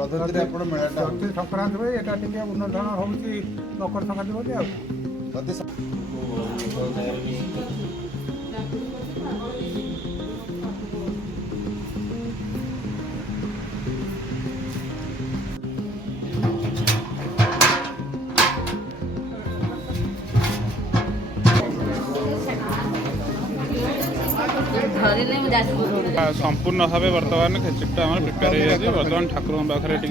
ପଦ୍ଧତିରେ ଆପଣ ମେଳାଟା ପ୍ରତି ସଂକ୍ରାନ୍ତି ହୁଏ ଏଇଟା ଟିକେ ଉନ୍ନତ ଧରଣ ହେଉଛି ମକର ସଂକ୍ରାନ୍ତି ବୋଲି ଆଉ ପ୍ରତି संपूर्ण भाव बर्तमान खेचुटा आम प्रिपेयर हो बर्तमान ठाकुर पाखे टे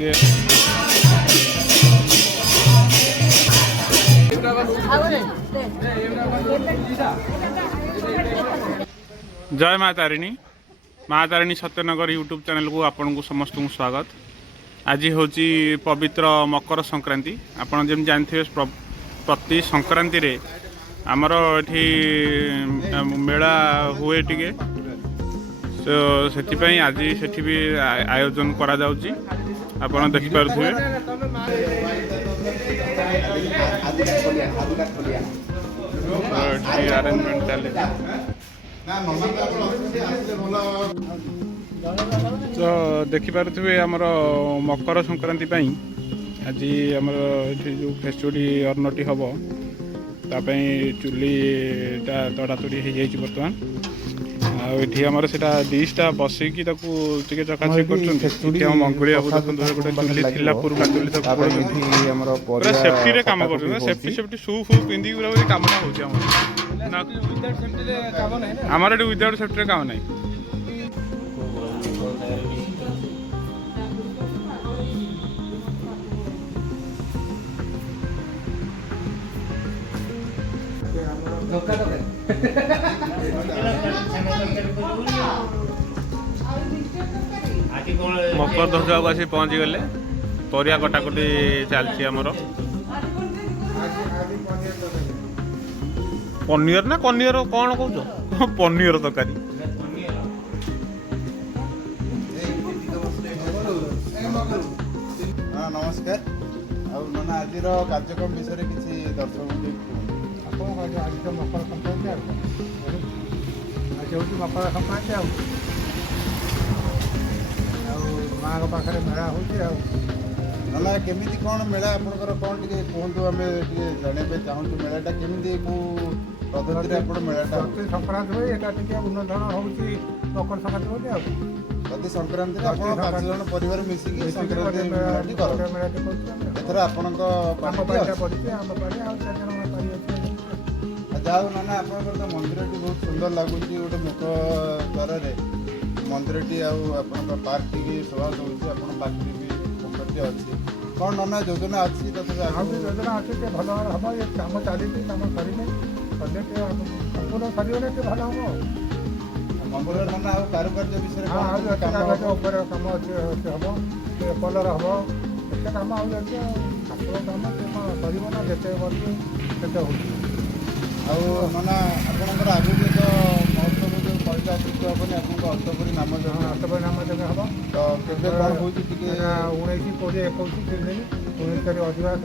जय माँ तारिणी सत्यनगर यूट्यूब चैनल को आपन को समस्त को स्वागत। आज हूँ पवित्र मकर संक्रांति। आपड़ जमी जानते प्रति संक्रांति रे आमर एठी मेला हुए टिके तो से आज से भी आयोजन करा जाउची आपन देखि पारुथिबे। अरेंजमेंट चले तो देखिपे आमर मकर संक्रांति आज आमर जो खेचुड़ी अन्नटी हम तापाई चुलीटा तड़ातड़ी हो जाए बर्तमान आठी आमर से डिशटा बसैकी चकाचक कर मंगुड़िया गोटे चुली थी पुरुना चुली सेफ्टी काम कर सेफ्टी सु फु पिंधि कम होमर ये विदाउट सेफ्टी काम ना मकर ध्वजा को आसी पहुँची गले परिया कटाकटी चलती आमर पनीर ना कनियर कौन कौच पनीर तरकारी नमस्कार आज कार्यक्रम विषय किसी दर्शक आज तो मकर संक्रांति आज हूँ मकर संक्रांति माँ पाखे मेला हो ना केमी कौन मेला आपंकर कौन टे कहतु आम जानवे चाहूँ मेलाटा केमी को पद्धति आप मेलाटा प्रति संक्रांति हुए यहाँ टे उन्नत धरण होती मकर संक्रांति बोली आ प्रति संक्रांति आप 5 जन परिवार मिसिकी एथर आपण जाऊ ना आपंकर तो मंदिर बहुत सुंदर लगुच गोटे मुख द्वार मंदिर आप पार्क टी शोभा दूसरी आप पार्क भी पोखरटी अच्छी कौन ना योजना अच्छी योजना अच्छी भल हम ये कम चली कम सर संपूर्ण सरीगले भल हम मंदिर ना कारुकार्य विषय कम अच्छे हम कलर हम एत कम ठाकुर कम सर ना जिते करते आना आपंकर आगे तो महोत्सव जो कहला हेनी आप अष्टपरी नाम अष्टपरी नाम जगह हम तो केବେ कौन हो 19 20 21 दिन 19 तारीख अधिवास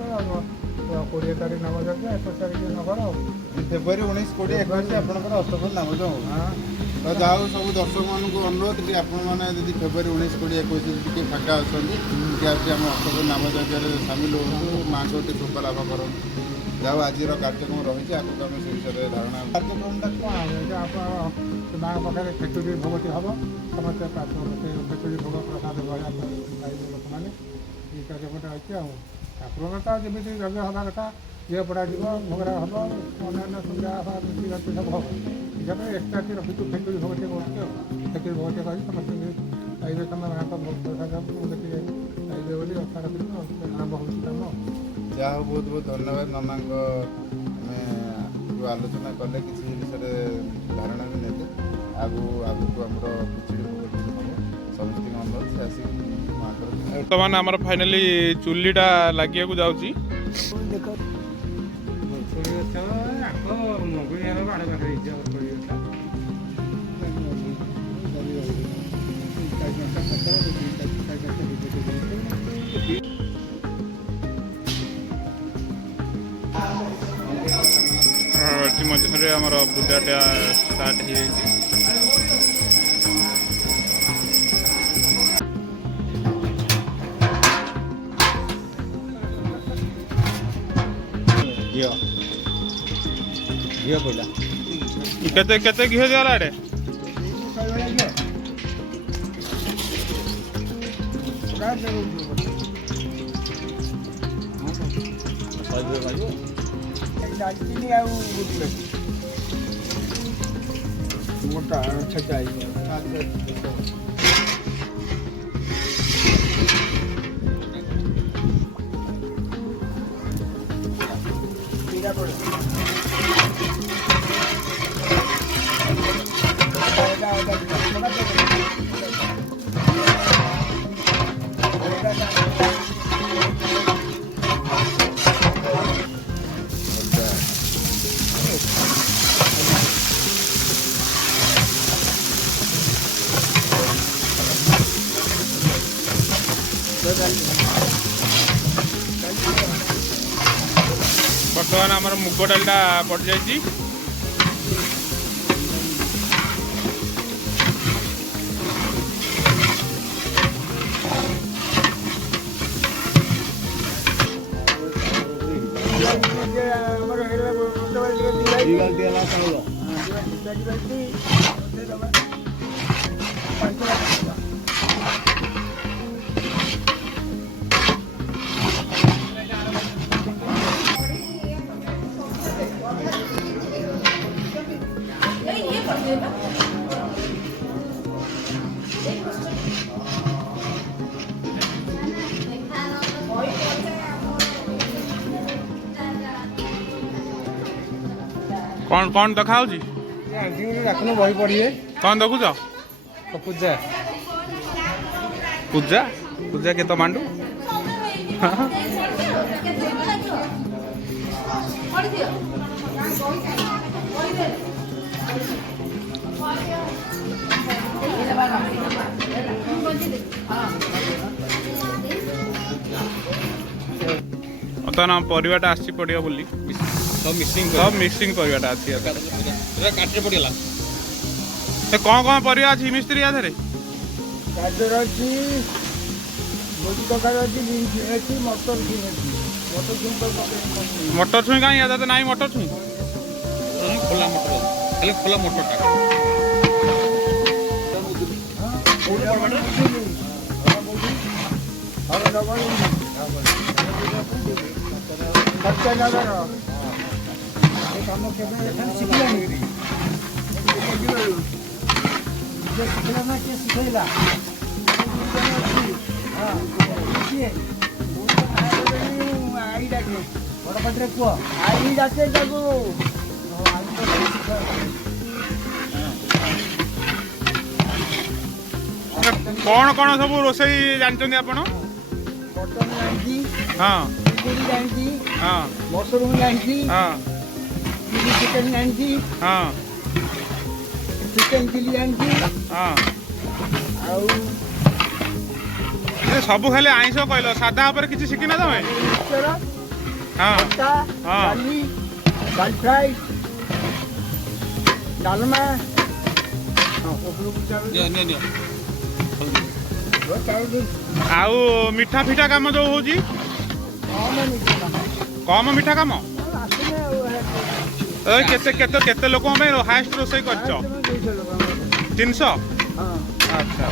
20 तारीख नाम जगह 21 तारीख नगर फेब्रुआरी 19 20 21 आपंकर अष्टपरी नाम जो तो जाओ सब दर्शक मान अनुरोध कि आपने फेब्रुआरी 19 20 21 टी फाँका अच्छे आम अष्टपरी नाम जगह सामिल हो माँ को शुभ लाभ कर जाओ आज कार्यक्रम रही आगे आम से विषय धारणा कार्यक्रमटा कौन माँ पाखे खेचुड़ी भोगटी हम समस्त खेचुड़ी भोग प्रसाद खाइबे लोक मैंने ये कार्यक्रमटा अच्छे ठाकुर तो जमी यज्ञ हवा कथा झील पड़ा भोगरा हम अन्य सुविधा मिट्टी सब हम हिसाब से एक्सट्रा की रखी खेचुड़ी भोगटे कर खेचुड़ी भोगटे कर समस्त खाइबे समय माँ का भोग प्रसाद देखिए खाइबे बोली आशा रखी आरंभ हो जहाँ बहुत बहुत धन्यवाद नाना जो आलोचना कले किसी विषय धारणा भी नेते आगु आगु आम खिचड़ी हम समस्त अनुरोध से आसिक बर्तमान आम फाइनाली चुलीटा लगे जाऊँगी मध्य आमर पूजाटा स्टार्ट हो ଘିଅ ଘିଅ କହିଲା କେତେ କେତେ ଘିଅ ଦିଆଲା ଏଡ଼େ ଡାଲଚିନି ଆଉ ମୋଟା ଛେଚା ବର୍ତ୍ତମାନ ଆମର ମୁଗ ଡାଲିଟା ପଡ଼ିଯାଇଛି। କଣ କଣ ଦେଖା ହଉଛି ରାଖୁନ ବହି ପଢିବେ କଣ ଦେଖୁଛ ପୂଜା ପୂଜା ପୂଜା କେତେ ମାଣ୍ଡୁ ବର୍ତ୍ତମାନ ପରିବାଟା ଆସିଛି ପଡ଼ିବ ବୋଲି सब ମିକ୍ସିଂ ପରିବାଟା ଅଛି काटे पड़ेगा କ'ଣ କ'ଣ ପରିବା ଅଛି ମିସ୍ତ୍ରୀ ଆଧାରେ ଗାଜର ଅଛି ଭୋଜି ତରକାରୀ ଅଛି ବିନ୍ସ ଅଛି ମଟର ଛୁଇଁ ଅଛି ମଟର ଛୁଇଁ ତ ମଟର ଛୁଇଁ କାହିଁ ଆଧାର ତ ନାହିଁ ମଟର ଛୁଇଁ खोला मोटर खाली खोला मोटर टा କାମ କେବେ ଶିଖିଲାନି ଶିଖିଲା ନା କିଏ ଶିଖେଇଲା କିଏ ଆଇ ଡାକେ ବଡ଼ ପାଟିରେ କୁହ ଆଇ ଡାକେ ତାକୁ କ'ଣ କ'ଣ ସବୁ ରୋଷେଇ ଜାଣିଛନ୍ତି ଆପଣ ମଟନ ଜାଣିଛି ହଁ ଚିକେନ ଜାଣିଛି ହଁ ମସରୁମ ଜାଣିଛି ହଁ ଚିଲି ଚିକେନ ଜାଣିଛି ହଁ ଚିକେନ ଚିଲି ଜାଣିଛି ହଁ ଆଉ ସବୁ ଖାଲି ଆଇଁଷ କହିଲ ସାଧା ଉପରେ କିଛି ଶିଖିନ ତମେ ମିକ୍ସଚର ହଁ ଖଟା ହଁ। ଡାଲି ଡାଲ ଫ୍ରାଏ ଡାଲମା ଆଉ ମିଠା ଫିଠା କାମ ଯୋଉ ହଉଛି କମ ମିଠା କାମ କେତେ କେତେ କେତେ ଲୋକଙ୍କ ପାଇଁ ହାଏଷ୍ଟ ରୋଷେଇ କରିଛ 300 ଆଚ୍ଛା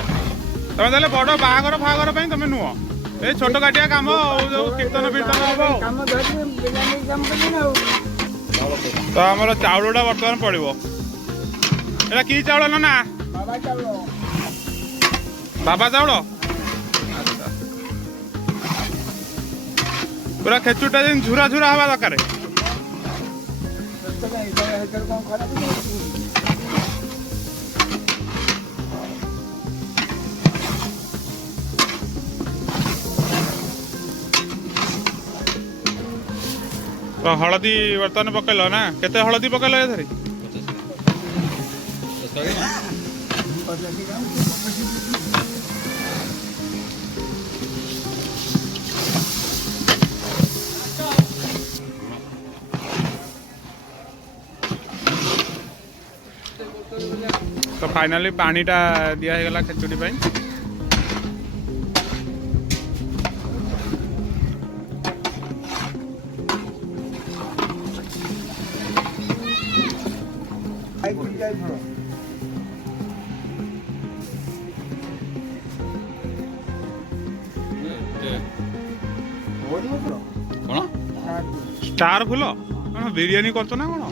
ତମେ ତାହେଲେ ବଡ଼ ବାହାଘର ଫାହାଘର ପାଇଁ ତମେ ନୁହଁ ଏଇ ଛୋଟ କାଟିଆ କାମ ଯୋଉ କୀର୍ତ୍ତନ ଫୀର୍ତ୍ତନ ହବ ତ ଆମର ଚାଉଳଟା ବର୍ତ୍ତମାନ ପଡ଼ିବ ଏଇଟା କି ଚାଉଳ ନା ବାବା ଚାଉଳ ପୁରା ଖେଚୁଡ଼ିଟା ଯେମିତି ଝୁରା ଝୁରା ହବା ଦରକାର ତ ହଳଦୀ ବର୍ତ୍ତମାନ ପକେଇଲ ନା କେତେ ହଳଦୀ ପକେଇଲ ଏଥିରେ तो फाइनाली पानीटा दिया है गला खेचुड़ी पाई କ'ଣ ଷ୍ଟାର ଫୁଲ କ'ଣ ବିରିୟାନୀ କରୁଛ ନା କ'ଣ?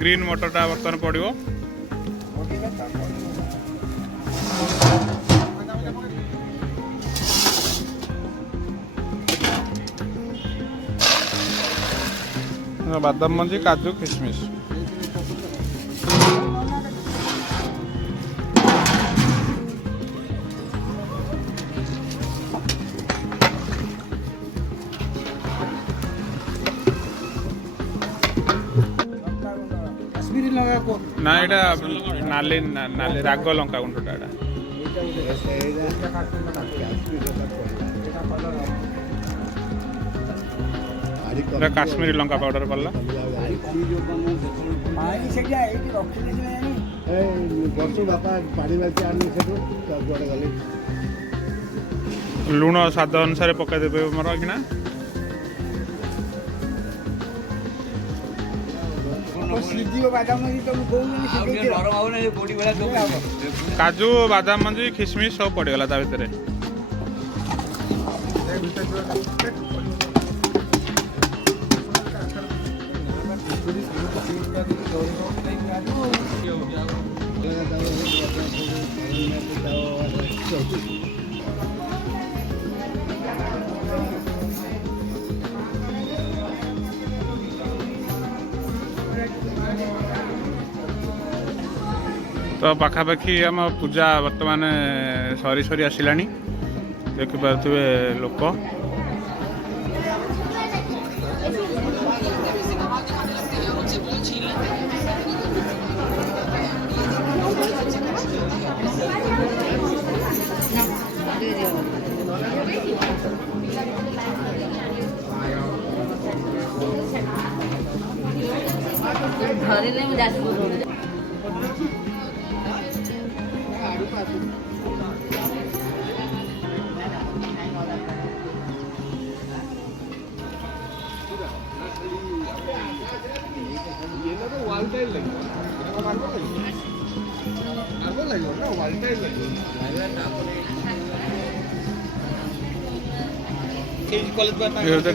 ଗ୍ରୀନ୍ ମଟରଟା ବର୍ତ୍ତମାନ ପଡ଼ିବ। ବାଦାମ ମଞ୍ଜି, କାଜୁ, କିସମିସ। ନା ଏଇଟା ନାଲି ନାଲି ରାଗ ଲଙ୍କା ଗୁଣ୍ଡଟା ଏଇଟା। ଏଇଟା କାଶ୍ମୀରୀ ଲଙ୍କା ପାଉଡର କଲା। ଲୁଣ ସ୍ୱାଦ ଅନୁସାରେ ପକାଇଦେବେ ମୋର କିନା। କାଜୁ, ବାଦାମ ମଞ୍ଜି, ଖିସମିସ ସବୁ ପଡ଼ିଗଲା ତା ଭିତରେ। तो पाखापाखि आम पूजा बर्तमान सरी सरी आसलानी देखिपे लोक।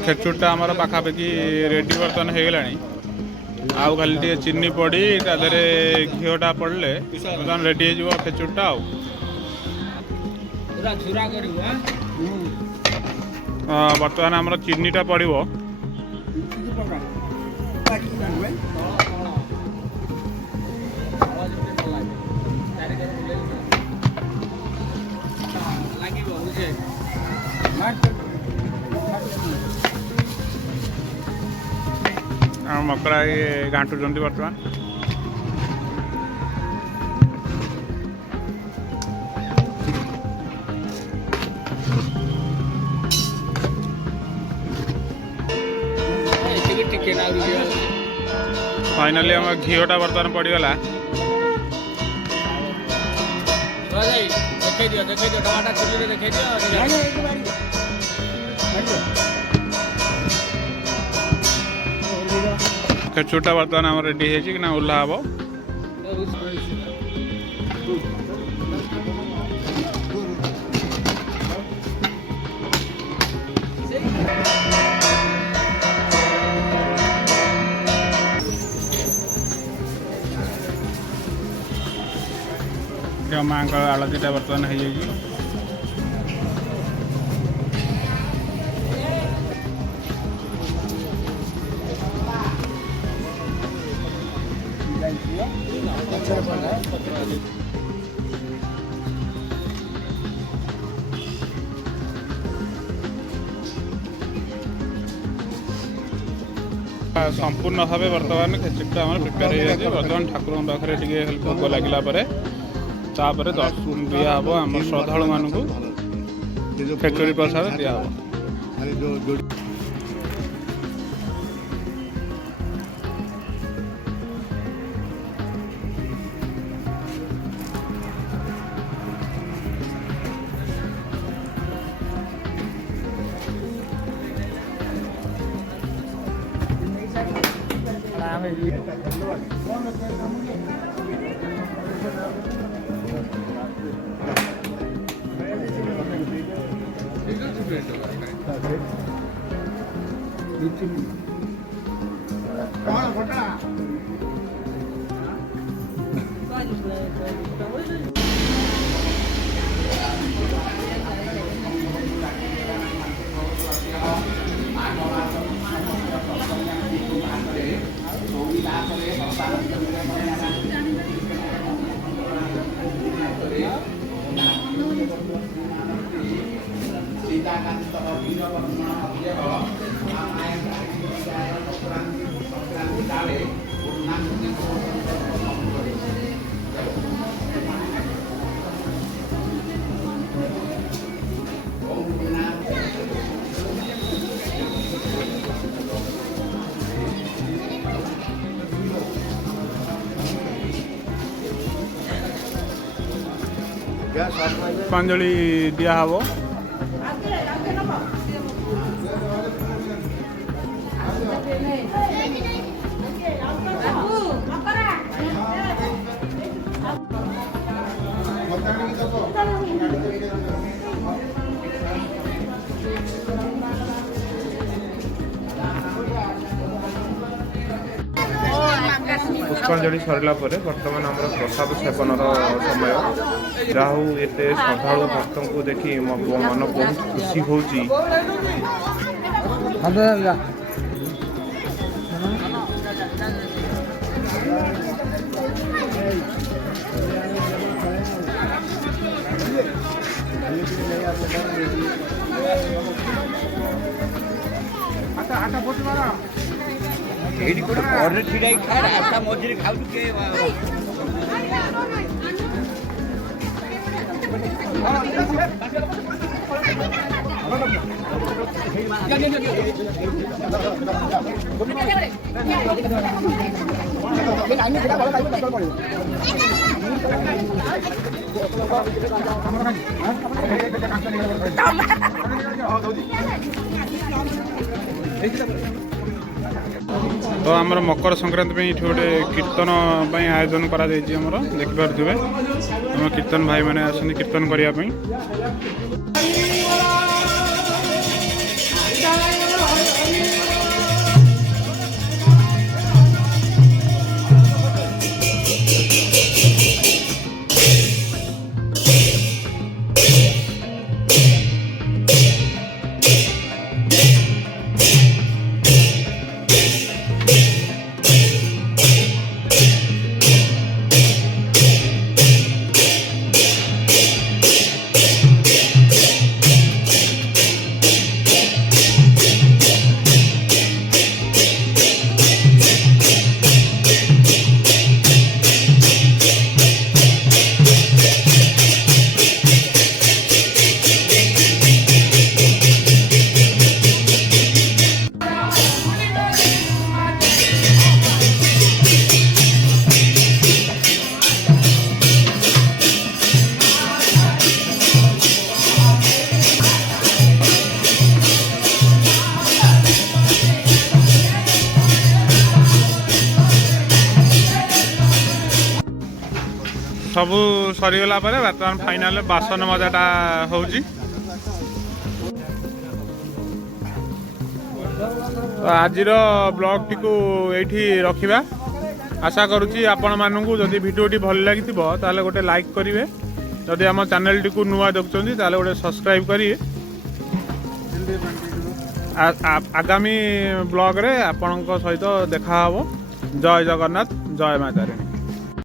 खेचुड़टा आमर पाखापाखि रेडी बर्तमान हो गला। आउ खाली टे चीनी पड़ी तादे घीटा पड़े बर्तमान रेडी हो खेचुड़टा। बर्तमान आमर चीनीटा पड़ो मकड़ा ये घाटुंट बर्तमान। फाइनाली आम घीटा बर्तमान पड़गला। खेचुड़टा बर्तमान आम रेडी है ओह्ला हम। माँ आलतीटा बर्तमान हो जाए। संपूर्ण भाव बर्तमान खेचुड़टा आम प्रिपेयर हो बर्तमान ठाकुर पाखे टे भोग लगिला तापर दर्शन दिया हम आम श्रद्धालु मानू खेचुड़ी प्रसाद दिया ପୁଷ୍ପାଞ୍ଜଳି ଦିଆହବ। ପୁଷ୍ପାଞ୍ଜଳି ସରିଲା ପରେ ବର୍ତ୍ତମାନ ଆମର ପ୍ରସାଦ ସେବନର ସମୟ। ଯାହା ହଉ ଏତେ ଶ୍ରଦ୍ଧାଳୁ ଭକ୍ତଙ୍କୁ ଦେଖି ମୋ ମନ ବହୁତ ଖୁସି ହେଉଛି। ଏଇଠି ଗୋଟେ ଘରେ ଛିଡ଼ା ହେଇ ଖା ରାସ୍ତା ମଝିରେ ଖାଉଛୁ କିଏ ତ ଆମର ମକର ସଂକ୍ରାନ୍ତି ପାଇଁ ଏଠି ଗୋଟେ କୀର୍ତ୍ତନ ପାଇଁ ଆୟୋଜନ କରାଯାଇଛି। ଆମର ଦେଖିପାରୁଥିବେ ଆମ କୀର୍ତ୍ତନ ଭାଇମାନେ ଆସନ୍ତି କୀର୍ତ୍ତନ କରିବା ପାଇଁ। ସବୁ ସରିଗଲା ପରେ ବର୍ତ୍ତମାନ ଫାଇନାଲ ବାସନ ମଜାଟା ହେଉଛି। ତ ଆଜିର ବ୍ଲଗଟିକୁ ଏଇଠି ରଖିବା। ଆଶା କରୁଛି ଆପଣମାନଙ୍କୁ ଯଦି ଭିଡ଼ିଓଟି ଭଲ ଲାଗିଥିବ ତାହେଲେ ଗୋଟେ ଲାଇକ୍ କରିବେ। ଯଦି ଆମ ଚ୍ୟାନେଲଟିକୁ ନୂଆ ଦେଖୁଛନ୍ତି ତାହେଲେ ଗୋଟେ ସବସ୍କ୍ରାଇବ୍ କରିବେ। ଆଗାମୀ ବ୍ଲଗରେ ଆପଣଙ୍କ ସହିତ ଦେଖା ହେବ। ଜୟ ଜଗନ୍ନାଥ, ଜୟ ମା ତାରିଣୀ।